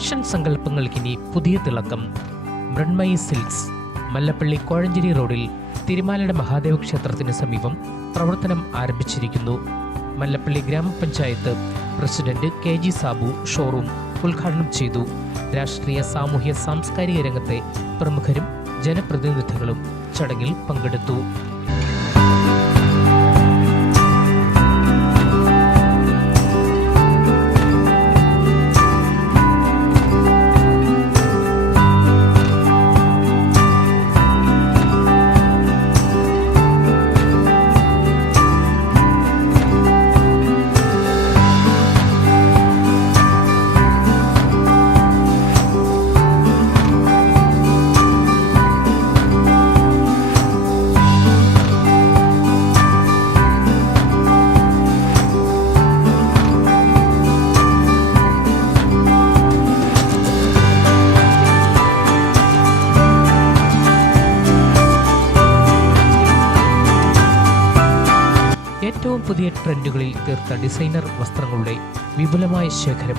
Fashion സങ്കല്പങ്ങൾക്കിനി പുതിയ തിളക്കം. Mrinmayi silks, Mallappally Kozhencherry റോഡിൽ തിരുമാലയുടെ മഹാദേവ ക്ഷേത്രത്തിന് സമീപം പ്രവർത്തനം ആരംഭിച്ചിരിക്കുന്നു. മല്ലപ്പള്ളി ഗ്രാമപഞ്ചായത്ത് പ്രസിഡന്റ് KG സാബു ഷോറൂം ഉദ്ഘാടനം ചെയ്തു. രാഷ്ട്രീയ, സാമൂഹ്യ, സാംസ്കാരിക രംഗത്തെ പ്രമുഖരും ജനപ്രതിനിധികളും ചടങ്ങിൽ പങ്കെടുത്തു. ഏറ്റവും പുതിയ ട്രെൻഡുകളിൽ തീർത്ത ഡിസൈനർ വസ്ത്രങ്ങളുടെ വിപുലമായ ശേഖരം.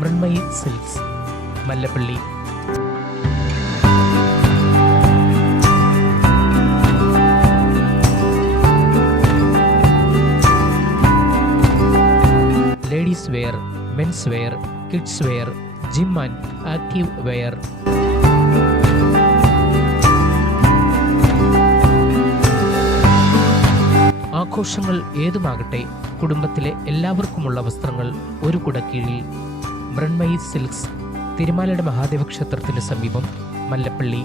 Mrinmayi silks, Mallappally. Ladies wear, men's wear, kids wear, gym and active wear. ആഘോഷങ്ങൾ ഏതുമാകട്ടെ, കുടുംബത്തിലെ എല്ലാവർക്കുമുള്ള വസ്ത്രങ്ങൾ ഒരു കുടക്കീഴിൽ. മൃണ്മയി സിൽക്സ്, തിരുമാലയുടെ മഹാദേവ ക്ഷേത്രത്തിന് സമീപം, മല്ലപ്പള്ളി.